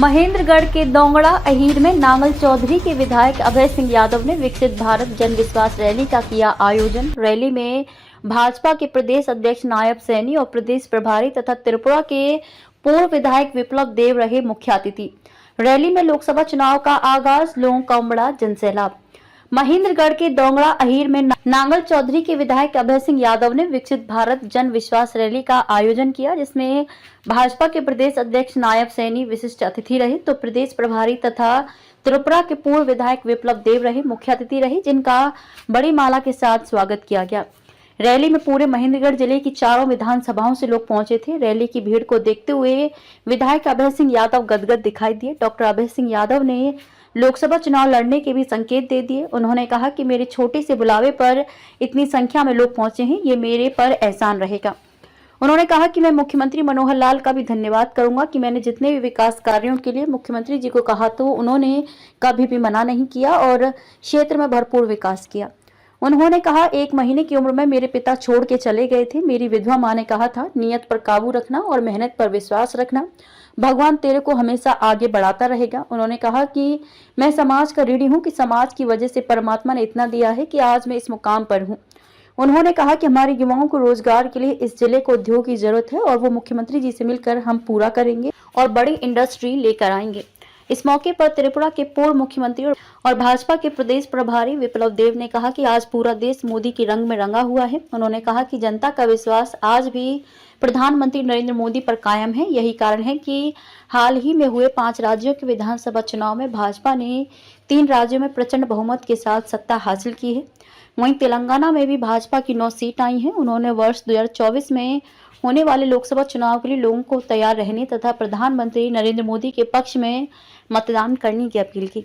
महेंद्रगढ़ के दोंगड़ा अहीर में नांगल चौधरी के विधायक अभय सिंह यादव ने विकसित भारत जन विश्वास रैली का किया आयोजन। रैली में भाजपा के प्रदेश अध्यक्ष नायब सैनी और प्रदेश प्रभारी तथा त्रिपुरा के पूर्व विधायक विप्लव देव रहे मुख्य अतिथि। रैली में लोकसभा चुनाव का आगाज, लोगों का उमड़ा जनसैलाब। महेंद्रगढ़ के दोंगड़ा अहीर में नांगल चौधरी के विधायक अभय सिंह यादव ने विकसित भारत जन विश्वास रैली का आयोजन किया, जिसमें भाजपा के प्रदेश अध्यक्ष नायब सैनी विशिष्ट अतिथि रहे तो प्रदेश प्रभारी तथा त्रिपुरा के पूर्व विधायक विप्लव देव रहे मुख्य अतिथि रहे, जिनका बड़ी माला के साथ स्वागत किया गया। रैली में पूरे महेंद्रगढ़ जिले की चारों विधानसभाओं से लोग पहुंचे थे। रैली की भीड़ को देखते हुए विधायक अभय सिंह यादव गदगद दिखाई दिए। डॉक्टर अभय सिंह यादव ने लोकसभा चुनाव लड़ने के भी संकेत दे दिए। उन्होंने कहा कि मेरे छोटे से बुलावे पर इतनी संख्या में लोग पहुंचे हैं, ये मेरे पर एहसान रहेगा। उन्होंने कहा कि मैं मुख्यमंत्री मनोहर लाल का भी धन्यवाद करूंगा कि मैंने जितने भी विकास कार्यों के लिए मुख्यमंत्री जी को कहा तो उन्होंने कभी भी मना नहीं किया और क्षेत्र में भरपूर विकास किया। उन्होंने कहा, 1 महीने की उम्र में मेरे पिता छोड़ के चले गए थे। मेरी विधवा मां ने कहा था, नियत पर काबू रखना और मेहनत पर विश्वास रखना, भगवान तेरे को हमेशा आगे बढ़ाता रहेगा। उन्होंने कहा कि मैं समाज का ऋणी हूं कि समाज की वजह से परमात्मा ने इतना दिया है कि आज मैं इस मुकाम पर हूं। उन्होंने कहा कि हमारे युवाओं को रोजगार के लिए इस जिले को उद्योग की जरूरत है और वो मुख्यमंत्री जी से मिलकर हम पूरा करेंगे और बड़ी इंडस्ट्री लेकर आएंगे। इस मौके पर त्रिपुरा के पूर्व मुख्यमंत्री और भाजपा के प्रदेश प्रभारी विप्लव देव ने कहा कि आज पूरा देश मोदी की रंग में रंगा हुआ है। उन्होंने कहा कि जनता का विश्वास आज भी प्रधानमंत्री नरेंद्र मोदी पर कायम है। यही कारण है कि हाल ही में हुए 5 राज्यों के विधानसभा चुनाव में भाजपा ने 3 राज्यों में प्रचंड बहुमत के साथ सत्ता हासिल की है। वहीं तेलंगाना में भी भाजपा की 9 सीट आई हैं। उन्होंने वर्ष 2024 में होने वाले लोकसभा चुनाव के लिए लोगों को तैयार रहने तथा प्रधानमंत्री नरेंद्र मोदी के पक्ष में मतदान करने की अपील की।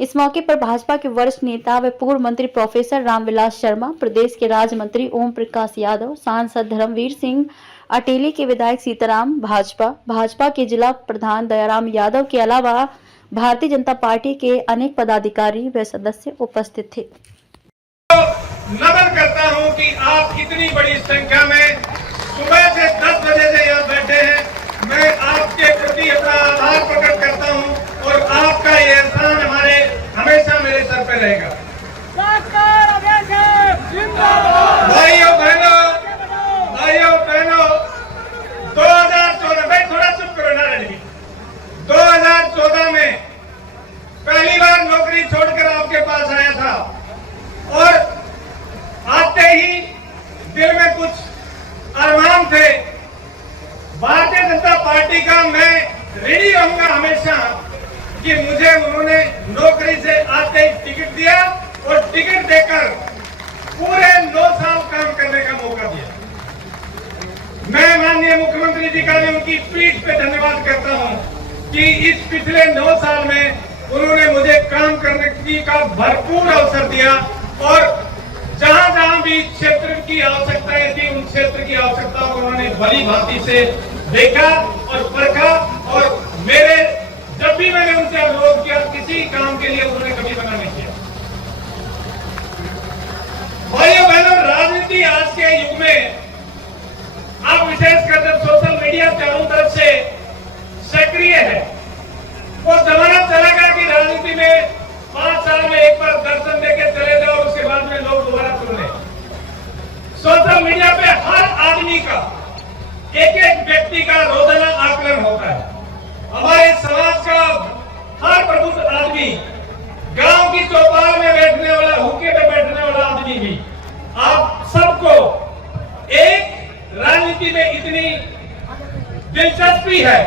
इस मौके पर भाजपा के वरिष्ठ नेता व पूर्व मंत्री प्रोफेसर रामविलास शर्मा, प्रदेश के राज्य मंत्री ओम प्रकाश यादव, सांसद धर्मवीर सिंह अटेली के विधायक सीताराम, भाजपा के जिला प्रधान दयाराम यादव के अलावा भारतीय जनता पार्टी के अनेक पदाधिकारी व सदस्य उपस्थित थे। नमन करता हूं कि आप इतनी बड़ी संख्या में सुबह से 10 बजे से यहाँ बैठे हैं। मैं आपके प्रति अपना आभार प्रकट करता हूं और आपका ये एहसान हमेशा मेरे सर पे रहेगा। भाइयों बहनों 2014 में थोड़ा चुप करो ना रणजीत। 2014 में पहली बार नौकरी छोड़कर आपके पास आया था और आते ही दिल में कुछ अरमान थे। भारतीय जनता पार्टी का मैं ऋणी रहूंगा हमेशा कि मुझे उन्होंने नौकरी से आते ही टिकट दिया और टिकट देकर पूरे 9 साल काम करने का मौका दिया। मैं माननीय मुख्यमंत्री जी का भी उनकी पीठ पे धन्यवाद करता हूं कि इस पिछले 9 साल में उन्होंने मुझे काम करने का भरपूर अवसर दिया और जहां जहां भी क्षेत्र की आवश्यकताएं थी उन क्षेत्र की आवश्यकताओं को उन्होंने भली भांति से देखा और परखा और मेरे जब भी मैंने उनसे अनुरोध किया किसी काम के लिए उन्होंने कभी मना नहीं किया। भाइयों बहनों, राजनीति आज के युग में अब विशेषकर जब सोशल मीडिया चारों तरफ से सक्रिय है, वो जमाना चला गया कि राजनीति में 5 साल में एक बार दर्शन देके चले जाओ, उसके बाद में लोग दोबारा सुने। सोशल मीडिया पे हर आदमी का एक व्यक्ति का रोजाना आकलन होता है। हमारे समाज का हर प्रबुद्ध आदमी, गांव की चौपाल में बैठने वाला, हुक्के पे बैठने वाला आदमी भी, आप सबको एक राजनीति में इतनी दिलचस्पी है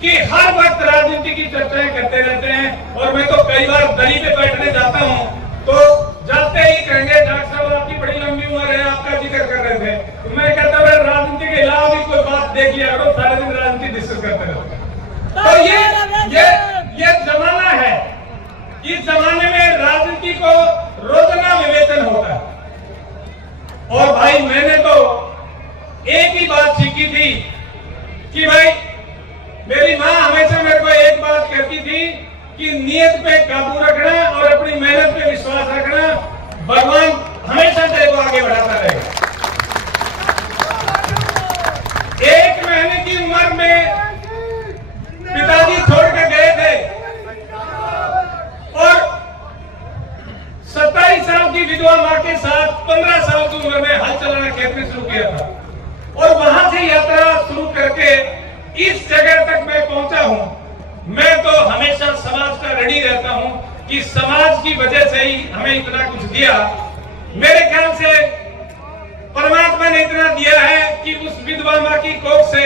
कि हर वक्त राजनीति की चर्चाएं करते रहते हैं। और मैं तो कई बार दली पे बैठने जाता हूं तो जाते ही कहेंगे, डॉक्टर साहब आपकी बड़ी लंबी उम्र है, आपका जिक्र कर रहे थे। तो मैं कहता हूं राजनीति के अलावा भी कोई बात देख लिया करो, सारे दिन राजनीति डिस्कस करते रहो। तो ये जमाना है, इस जमाने में राजनीति को रोजाना विवेचन होता है। और भाई मैंने तो एक ही बात सीखी थी कि भाई मेरी माँ हमेशा मेरे को एक बात कहती थी कि नियत पे काबू रखना और अपनी मेहनत पे विश्वास रखना, भगवान हमेशा तेरे को आगे बढ़ाता रहेगा। 1 महीने की उम्र में पिताजी छोड़ के विधवा माँ के साथ 15 साल की उम्र में हल चलाना खेत में शुरू किया था और वहां से यात्रा शुरू करके इस जगह तक मैं पहुंचा हूं। मैं तो हमेशा समाज का ऋणी रहता हूं कि समाज की वजह से ही हमें इतना कुछ दिया। मेरे ख्याल से परमात्मा ने इतना दिया है कि उस विधवा माँ की कोख से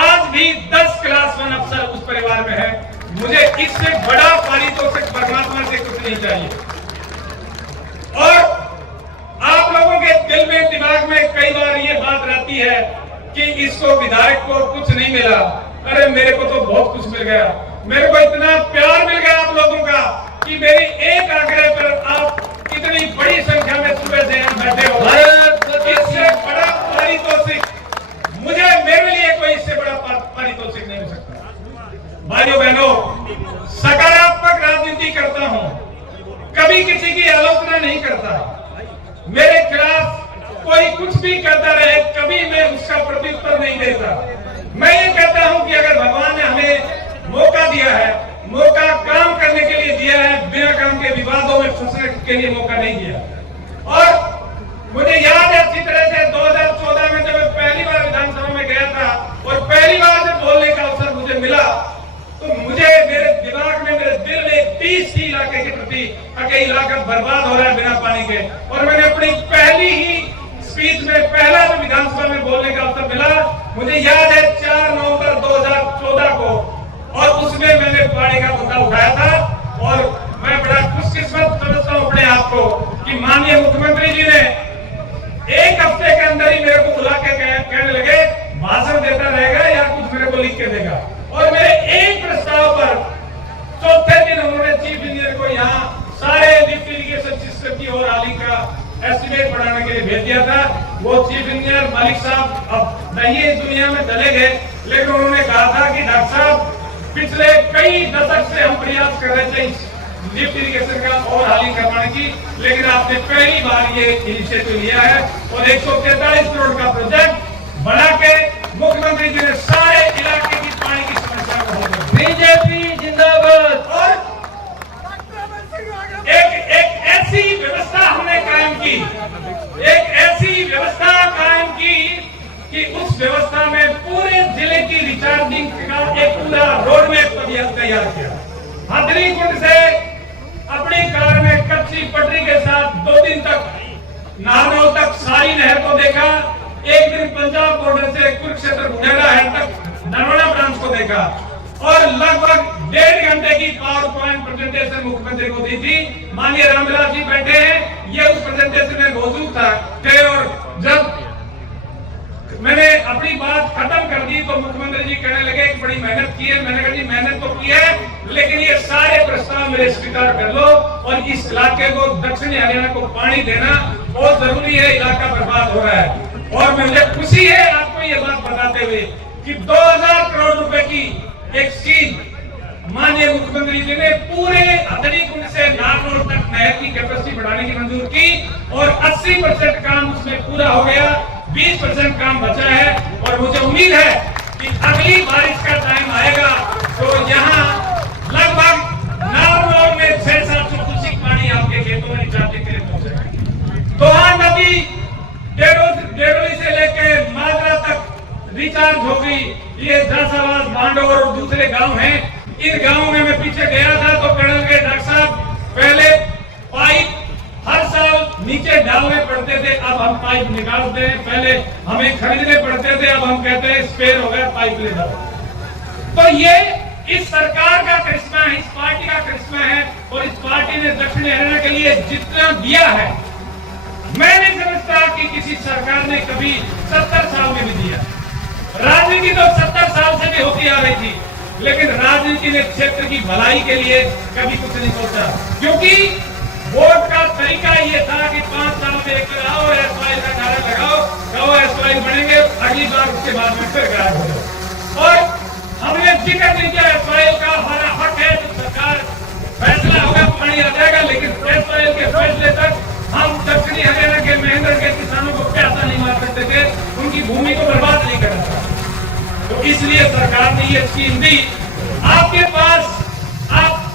आज भी 10 क्लास 1 अफसर उस परिवार में है। मुझे इससे बड़ा पारितोषिक परमात्मा से कुछ नहीं चाहिए। और आप लोगों के दिल में दिमाग में कई बार ये बात रहती है कि इसको विधायक को कुछ नहीं मिला। अरे मेरे को तो बहुत कुछ मिल गया। मेरे को इतना प्यार मिल गया आप लोगों का कि मेरी एक आग्रह पर आप इतनी बड़ी संख्या में सुबह से यहाँ बैठे हो। इससे बड़ा पारितोषिक मुझे मेरे लिए कोई इससे बड़ा पारितोषिक नहीं हो सकता। भाइयों बहनों, सकारात्मक राजनीति करता हूं, कभी किसी की आलोचना नहीं करता। मेरे खिलाफ कोई कुछ भी कहता रहे, कभी मैं उसका प्रत्युत्तर नहीं देता। मैं ये कहता हूं कि अगर भगवान ने हमें मौका दिया है, मौका काम करने के लिए दिया है, बिना काम के विवादों में फंसने के लिए मौका नहीं दिया। और मुझे याद है अच्छी तरह से 2014 में जब मैं पहली बार विधानसभा में गया था और पहली बार जब बोलने का अवसर मुझे मिला तो मुझे मेरे दिमाग में, मेरे दिल में 30 इलाके के प्रति कि इलाका बर्बाद हो रहा है बिना पानी के। और मैंने अपनी पहली ही स्पीच में, पहला जो विधानसभा में बोलने का अवसर मिला, मुझे याद है 4 नवंबर 2014 को, और उसमें मैंने पानी का मुद्दा उठाया था। और मैं बड़ा खुशकिस्मत समझता हूं अपने आप को कि माननीय मुख्यमंत्री जी ने 1 हफ्ते के अंदर ही मेरे को बुला के कहने लगे भाषण देता रहेगा या कुछ मेरे को लिख के देगा। और मेरे एक प्रस्ताव पर चौथे दिन उन्होंने चीफ इंजीनियर को यहाँ सारे लिफ्ट इरिगेशन सिस्टम की और आली का एस्टिमेट बनाने के लिए भेज दिया था। वो चीफ इंजीनियर मालिक साहब अब नहीं इस दुनिया में चले गए, लेकिन उन्होंने कहा था कि डॉक्टर साहब पिछले कई दशक से हम प्रयास कर रहे थे लिफ्ट इरिगेशन का और हाली करवाने की, लेकिन आपने पहली बार ये इनिशिएटिव लिया है और 143 करोड़ का प्रोजेक्ट बना के मुख्यमंत्री जी ने सारे इलाके की पानी की समस्या को हल कर दिया। बीजेपी जिंदाबाद। और एक ऐसी व्यवस्था हमने कायम की, एक ऐसी व्यवस्था कायम की कि उस व्यवस्था में पूरे जिले की रिचार्जिंग का एक पूरा रोड मैप तैयार किया। हथनी कुंड से अपनी कार में कच्ची पटरी के साथ 2 दिन तक नारनौल तक सारी नहर को देखा। एक दिन पंजाब बॉर्डर से कुरुक्षेत्र बुढ़ेरा है तक नर्मदा ब्रांच को देखा और लगभग 1.5 घंटे की पावर पॉइंट प्रेजेंटेशन मुख्यमंत्री को दी थी। माननीय रामविलास जी बैठे हैं, ये उस प्रेजेंटेशन में मौजूद था। और जब मैंने अपनी बात खत्म कर दी तो मुख्यमंत्री जी कहने लगे कि बड़ी मेहनत की है। मैंने कहा जी मेहनत तो की है, लेकिन ये सारे प्रस्ताव मेरे स्वीकार कर लो और इस इलाके को, दक्षिणी हरियाणा को पानी देना बहुत जरूरी है, इलाका बर्बाद हो रहा है। और मुझे खुशी है आपको ये बात बताते हुए कि 2000 करोड़ रुपए की एक चीज माननीय मुख्यमंत्री जी ने पूरे हथनी कुंड से नारनौल तक नहर की कैपेसिटी बढ़ाने की मंजूर की और 80% काम उसमें पूरा हो गया, 20% काम बचा है। और मुझे उम्मीद है कि अगली बारिश का टाइम आएगा तो यहाँ लगभग नारनौल में 600-700 क्यूसेक पानी आपके खेतों में रिचार्जिंग के लिए पहुंचेगा। दोहा नदी डेरोली से लेके माजरा तक रिचार्ज हो गई। ये जासावास, भांडोर और दूसरे गांव हैं। इन गांवों में मैं पीछे गया था तो कहने लगे डॉक्टर साहब पहले पाइप हर साल नीचे डालने पड़ते थे, अब हम पाइप निकालते हैं। पहले हमें खरीदने पड़ते थे, अब हम कहते हैं स्पेयर हो गया, पाइप ले जाओ। तो ये इस सरकार का करिश्मा है, इस पार्टी का करिश्मा है। और इस पार्टी ने दक्षिण हरियाणा के लिए जितना दिया है, मैं नहीं समझता कि किसी सरकार ने कभी 70 साल में भी दिया। राजनीति तो 70 साल से भी होती आ रही थी, लेकिन राजनीति ने क्षेत्र की भलाई के लिए कभी कुछ नहीं सोचा, क्योंकि वोट का तरीका ये था कि 5 साल में एक बार आओ, एसवाई का नारा लगाओ, कहो एसवाई बनेंगे, अगली बार उसके बाद में फिर गायब हो जाओ। और हमने जिक्र नहीं किया एसवाई का, हमारा हक है, तो सरकार फैसला होगा पानी आ जाएगा, लेकिन एसवाई के फैसले तक हम दक्षिणी हरियाणा के महेंद्र के किसानों को प्यासा नहीं मार सकते थे, उनकी भूमि को बर्बाद नहीं करना था। तो इसलिए सरकार ने ये स्कीम दी। आपके पास आप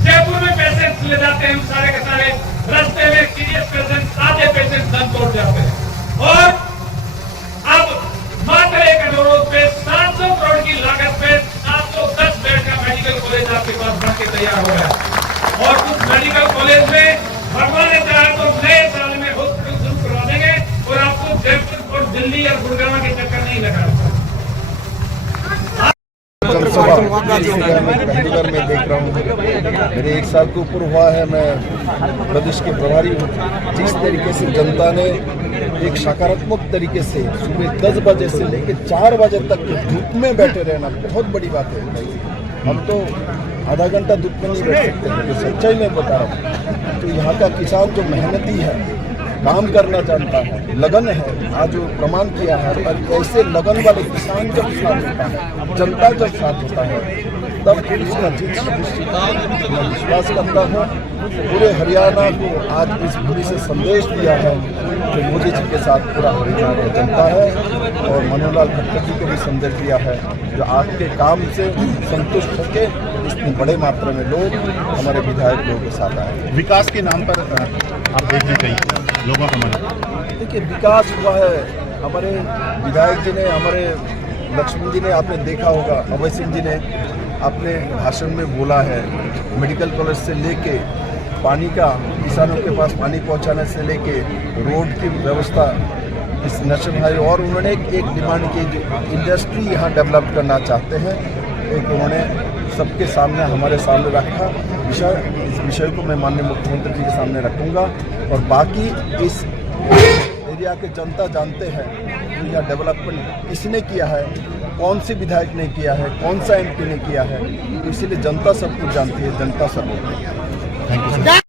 जयपुर में पैसे ले जाते हैं, हम सारे के सारे रास्ते में सीरियस तोड़ जाते हैं। और अब मात्र एक अनुरोध पे 700 करोड़ की लागत पे 710 बेड का मेडिकल कॉलेज आपके पास बन के तैयार हो गया और उस मेडिकल कॉलेज में भगवान ने चाहा तो नए साल में हॉस्पिटल शुरू करवा देंगे और आपको जयपुर और दिल्ली और गुड़गांव के चक्कर नहीं लगाना। जनसभा पहली बार मैं देख रहा हूँ, मेरे 1 साल के ऊपर हुआ है, मैं प्रदेश के प्रभारी हूँ। जिस तरीके से जनता ने एक सकारात्मक तरीके से सुबह 10 बजे से लेकर 4 बजे तक धूप में बैठे रहना बहुत बड़ी बात है। हम तो आधा घंटा धूप में नहीं बैठ सकते, तो सच्चाई में बता रहा हूँ। तो यहाँ का किसान जो मेहनती है, काम करना जानता है, लगन है, आज वो प्रमाण किया है। और ऐसे लगन वाले किसान जब साथ होता है, जनता जब साथ होता है, तब इसका जीत सुनिश्चित है। मैं विश्वास करता हूँ पूरे हरियाणा को आज इस भूमि से संदेश दिया है कि मोदी जी के साथ पूरा हरियाणा जनता है और मनोहर लाल खट्टर जी को भी संदेश दिया है जो आपके काम से संतुष्ट होकर इतनी बड़े मात्रा में लोग हमारे विधायक लोगों के साथ आए। विकास के नाम पर आप देखना चाहिए लोगों का मन। देखिए, विकास हुआ है। हमारे विधायक जी ने, हमारे लक्ष्मण जी ने, आपने देखा होगा, अभय सिंह जी ने अपने भाषण में बोला है, मेडिकल कॉलेज से लेके पानी का, किसानों के पास पानी पहुंचाने से लेके रोड की व्यवस्था इस नेशनल हाईवे, और उन्होंने एक डिमांड की जो इंडस्ट्री यहाँ डेवलप करना चाहते हैं, एक उन्होंने सबके सामने, हमारे सामने रखा विषय। इस विषय को मैं माननीय मुख्यमंत्री जी के सामने रखूँगा और बाकी इस एरिया के जनता जानते हैं तो यह डेवलपमेंट किसने किया है, कौन से विधायक ने किया है, कौन सा एमपी ने किया है, तो इसीलिए जनता सब कुछ जानती है, जनता सब। Thank you.